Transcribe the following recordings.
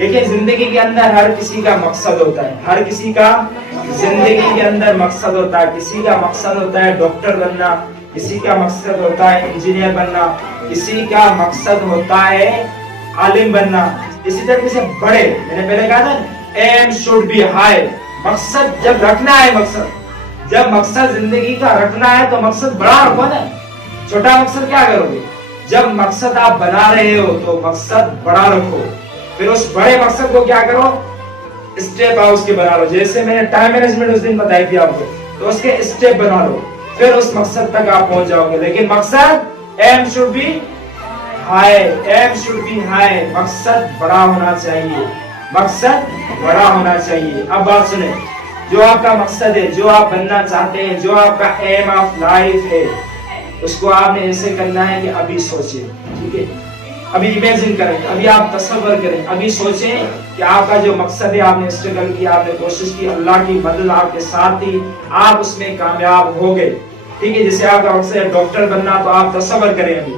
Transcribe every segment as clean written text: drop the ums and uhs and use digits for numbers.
دیکھیں زندگی کے اندر ہر کسی کا مقصد ہوتا ہے، ہر کسی کا زندگی کے اندر مقصد ہوتا ہے. کسی کا مقصد ہوتا ہے ڈاکٹر بننا، کسی کا مقصد ہوتا ہے انجینئر بننا، کسی کا مقصد ہوتا ہے عالم بننا. اسی طرح سے بڑے، میں نے پہلے کہا تھا aim should be high. مقصد جب رکھنا ہے، جب مقصد زندگی کا رکھنا ہے تو مقصد بڑا رکھو نا. چھوٹا مقصد کیا کرو گے؟ جب مقصد آپ بنا رہے ہو تو مقصد بڑا رکھو. پھر اس بڑے مقصد کو کیا کرو؟ اسٹیپ ہاؤس کے بنا لو. جیسے میں نے ٹائم مینجمنٹ اس دن بتائی تھی آپ کو، تو اس کے اسٹیپ بنا لو، پھر اس مقصد تک آپ پہنچ جاؤ گے. لیکن مقصد aim should be high, aim should be high. مقصد بڑا ہونا چاہیے، مقصد بڑا ہونا چاہیے. اب بات سنیں، جو آپ کا مقصد ہے، جو آپ بننا چاہتے ہیں، جو آپ کا aim of life ہے، اس کو آپ نے ایسے کرنا ہے کہ ابھی سوچیں. ٹھیک ہے، ابھی امیجن کریں، ابھی آپ تصور کریں، ابھی سوچیں کہ آپ کا جو مقصد ہے، آپ نے اسٹرگل کی، آپ نے کوشش کی، اللہ کی مدد آپ کے ساتھ تھی، آپ اس میں کامیاب ہو گئے. ٹھیک ہے، جیسے آپ کا مقصد ہے ڈاکٹر بننا، تو آپ تصور کریں، ابھی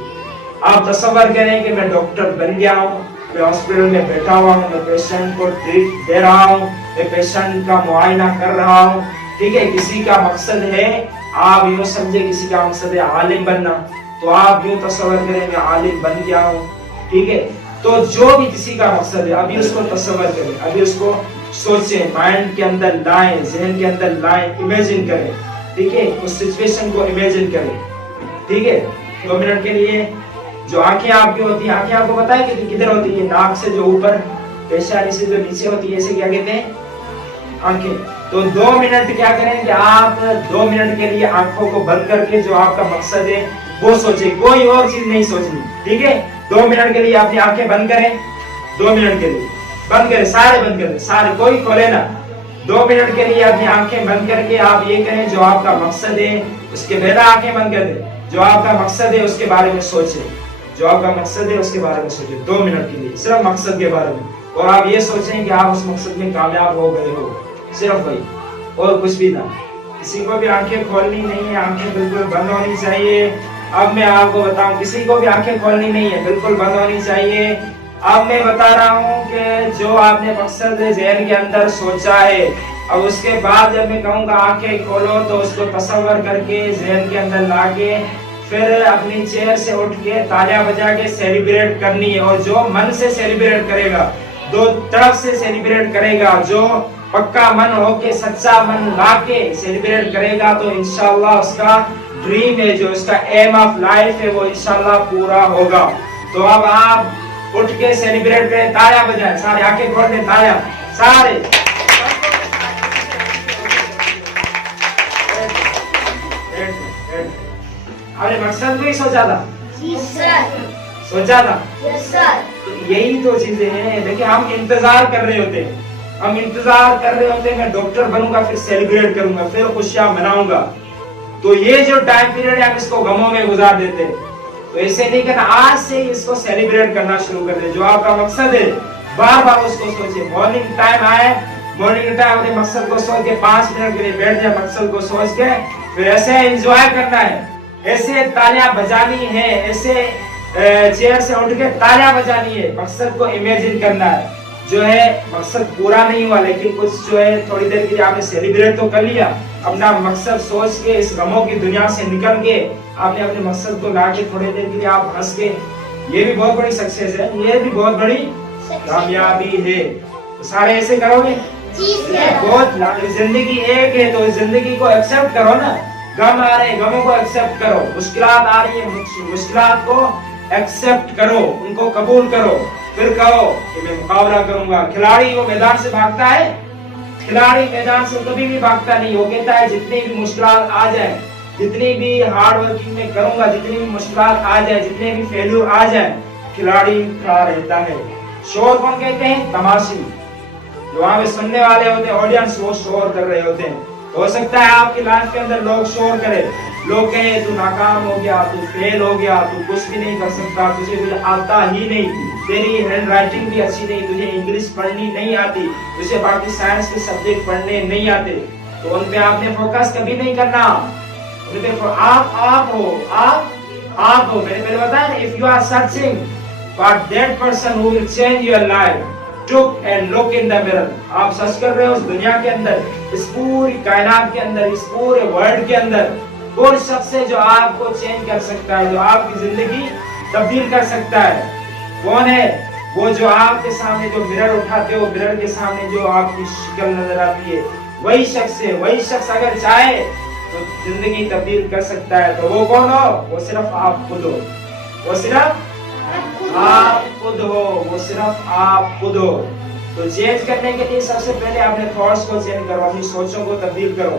آپ تصور کریں کہ میں ڈاکٹر بن گیا ہوں، میں ہاسپٹل میں بیٹھا ہوا ہوں، میں پیشنٹ کو ٹریٹ دے رہا ہوں، میں پیشنٹ کا معائنہ کر رہا ہوں. ٹھیک ہے، کسی کا مقصد ہے، آپ یوں سمجھے کسی کا مقصد ہے عالم بننا، تو آپ یوں تصور کریں میں عالم بن گیا ہوں. ٹھیک ہے، تو جو بھی کسی کا مقصد ہے ابھی اس کو تصور کریں، ابھی اس کو سوچیں، مائنڈ کے اندر لائیں، ذہن کے اندر لائیں، امیجن کریں. ٹھیک ہے، اس سچویشن کو امیجن کریں. ٹھیک ہے، 2 منٹ کے لیے. جو آنکھیں آپ کی ہوتی ہیں، آنکھیں آپ کو پتا ہے کہ کدھر ہوتی ہے؟ ناک سے جو اوپر، پیشانی سے جو نیچے ہوتی ہے، اسے کیا کہتے ہیں؟ آنکھیں. تو 2 منٹ کیا کریں کہ آپ 2 منٹ کے لیے آنکھوں کو بند کر کے جو آپ کا مقصد ہے وہ سوچیں، کوئی اور چیز نہیں سوچنی. ٹھیک ہے، 2 منٹ کے لیے اپنی آنکھیں بند کریں. 2 منٹ کے لیے بند کریں، سارے بند کریں، سارے، کوئی کھولے نا. 2 منٹ کے لیے اپنی آنکھیں بند کر کے آپ یہ کہیں جو آپ کا مقصد ہے اس کے پہلے آنکھیں بند کر دیں. جو آپ کا مقصد ہے اس کے بارے میں سوچیں، جو آپ کا مقصد ہے اس کے بارے میں سوچیں. 2 منٹ کے لیے صرف مقصد کے بارے میں، اور آپ یہ سوچیں کہ آپ اس مقصد میں کامیاب ہو گئے ہو، صرف وہی، اور کچھ بھی نہ. کسی کو بھی آنکھیں کھولنی نہیں ہے، آنکھیں بالکل بند ہونی چاہیے. اب میں آپ کو بتاؤں، کسی کو بھی آنکھیں کھولنی نہیں ہے، بالکل بند ہونی چاہیے. اب میں بتا رہا ہوں کہ جو آپ نے مقصد ذہن کے اندر سوچا ہے، اب اس کے بعد جب میں کہوں گا آنکھیں کھولو تو اس کو تصور کر کے ذہن کے اندر لا کے پھر اپنی چیئر سے اٹھ کے تالیاں بجا کے سیلیبریٹ کرنی ہے. اور جو من سے سیلیبریٹ کرے گا، 2 طرف سے سیلیبریٹ کرے گا، جو پکا من ہو کے سچا من لا کے سیلیبریٹ کرے گا، تو انشاءاللہ اس کا ڈریم ہے، جو اس کا ایم آف لائف ہے، وہ انشاءاللہ پورا ہوگا. تو اب آپ اٹھ کے سیلیبریٹ کریں، تالیاں بجائیں، سارے آنکھیں کھول دیں، تالیاں سارے. آپ نے مقصد کو ہی سوچا تھا؟ سوچا تھا. یہی تو چیزیں ہیں. دیکھیں ہم انتظار کر رہے ہوتے ہیں، ہم انتظار کر رہے ہوتے ہیں میں ڈاکٹر بنوں گا، پھر سیلیبریٹ کروں گا، پھر خوشیاں مناؤں گا. تو یہ جو ٹائم پیریڈ ہے ہم اس کو غموں میں گزار دیتے ہیں. تو ایسے نہیں کرنا، آج سے اس کو سیلیبریٹ کرنا شروع کر دیں. جو آپ کا مقصد ہے بار بار اس کو سوچیں. مارننگ ٹائم آئے، مارننگ ٹائم اپنے مقصد کو سوچ کے 5 منٹ کے لیے بیٹھ جائے، مقصد کو سوچ کے پھر ایسے انجوائے کرنا ہے، ایسے تالیاں بجانی ہے، ایسے چیئر سے اٹھ کے تالیاں بجانی ہے. مقصد کو امیجن کرنا ہے. جو ہے مقصد پورا نہیں ہوا لیکن کچھ جو ہے تھوڑی دیر کے لیے آپ نے سیلیبریٹ تو کر لیا. اپنا مقصد سوچ کے اس غموں کی دنیا سے نکل کے آپ نے اپنے مقصد کو لا کے تھوڑی دیر کے لیے آپ ہنس کے، یہ بھی بہت بڑی سکسیس ہے، یہ بھی بہت بڑی کامیابی ہے. سارے ایسے کرو گے؟ بہت. زندگی ایک ہے تو زندگی کو ایکسپٹ کرو نا. غم آ رہے ہیں، غموں کو ایکسپٹ کرو. مشکلات آ رہی ہیں، مشکلات کو ایکسپٹ کرو، ان کو قبول کرو. پھر کہو کہ میں مقابلہ کروں گا. کھلاڑی وہ میدان سے بھاگتا ہے، کھلاڑی میدان سے کبھی بھی بھاگتا نہیں. وہ کہتا ہے جتنی بھی مشکلات آ جائیں، جتنی بھی ہارڈ ورکنگ میں کروں گا، جتنی بھی مشکلات آ جائیں، جتنے بھی فیلور آ جائیں، کھلاڑی کھڑا رہتا ہے. شور کون کہتے ہیں؟ تماشی. جو وہاں پہ سننے والے ہوتے ہیں، آڈینس، وہ شور کر رہے ہوتے ہیں. ہو سکتا ہے آپ کی لائف کے اندر لوگ شور کرے، لوگ کہیں تو ناکام ہو گیا، تو فیل ہو گیا، تو کچھ بھی نہیں کر سکتا، تجھے کچھ آتا ہی نہیں، تیری ہینڈ رائٹنگ بھی اچھی نہیں، تجھے انگلش پڑھنی نہیں آتی، تجھے باقی سائنس کے سبجیکٹ پڑھنے نہیں آتے. تو ان پہ آپ نے فوکس کبھی نہیں کرنا. آپ ہو. میں نے پہلے بتایا نا، if you are searching for that person who will change your life, took a look in the mirror. آپ سچ کر رہے ہو اس دنیا کے اندر، اس پوری کائنات کے اندر، اس پورے ورلڈ کے اندر کون شخص ہے جو آپ کو چینج کر سکتا ہے، جو آپ کی زندگی تبدیل کر سکتا ہے؟ کون ہے وہ جو آپ کے سامنے جو مرر اٹھاتے ہو، مرر کے سامنے جو آپ کی شکل نظر آتی ہے، وہی شخص ہے۔ وہی شخص اگر چاہے تو زندگی تبدیل کر سکتا ہے۔ تو وہ کون ہو؟ وہ صرف آپ خود ہو، وہ صرف آپ خود ہو، وہ صرف آپ خود ہو۔ تو چینج کرنے کے لیے سب سے پہلے اپنے تھاٹس کو چینج کرو، اپنی سوچوں کو تبدیل کرو۔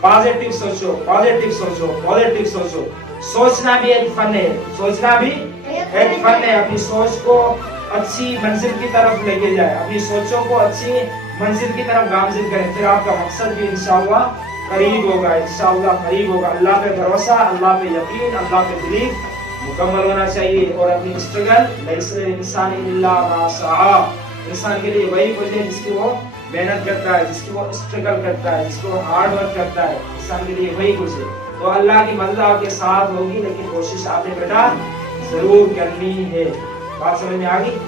پازیٹیو سوچو، پازیٹیو سوچو، پازیٹیو سوچو۔ سوچنا بھی ایک فن ہے، سوچنا بھی ایک فن ہے۔ اپنی سوچ کو اچھی منزل کی طرف لے کے جائے، اپنی سوچوں کو اچھی منزل کی طرف گامزن کریں، پھر آپ کا مقصد بھی انشاءاللہ قریب ہوگا، انشاءاللہ قریب ہوگا۔ اللہ پہ بھروسہ، اللہ پہ یقین، اللہ پہ بلیف مکمل ہونا چاہیے۔ اور اپنی اسٹرگل، لیس للانسان الا ما سعی، انسان کے لیے وہی کچھ ہے جس کی وہ محنت کرتا ہے، جس کی وہ اسٹرگل کرتا ہے، جس کو وہ ہارڈ ورک کرتا ہے، انسان کے لیے وہی کچھ ہے۔ تو اللہ کی مدد آپ کے ساتھ ہوگی، لیکن کوشش آپ نے بیٹا ضرور کرنی ہے۔ بات سمجھ میں آ گئی؟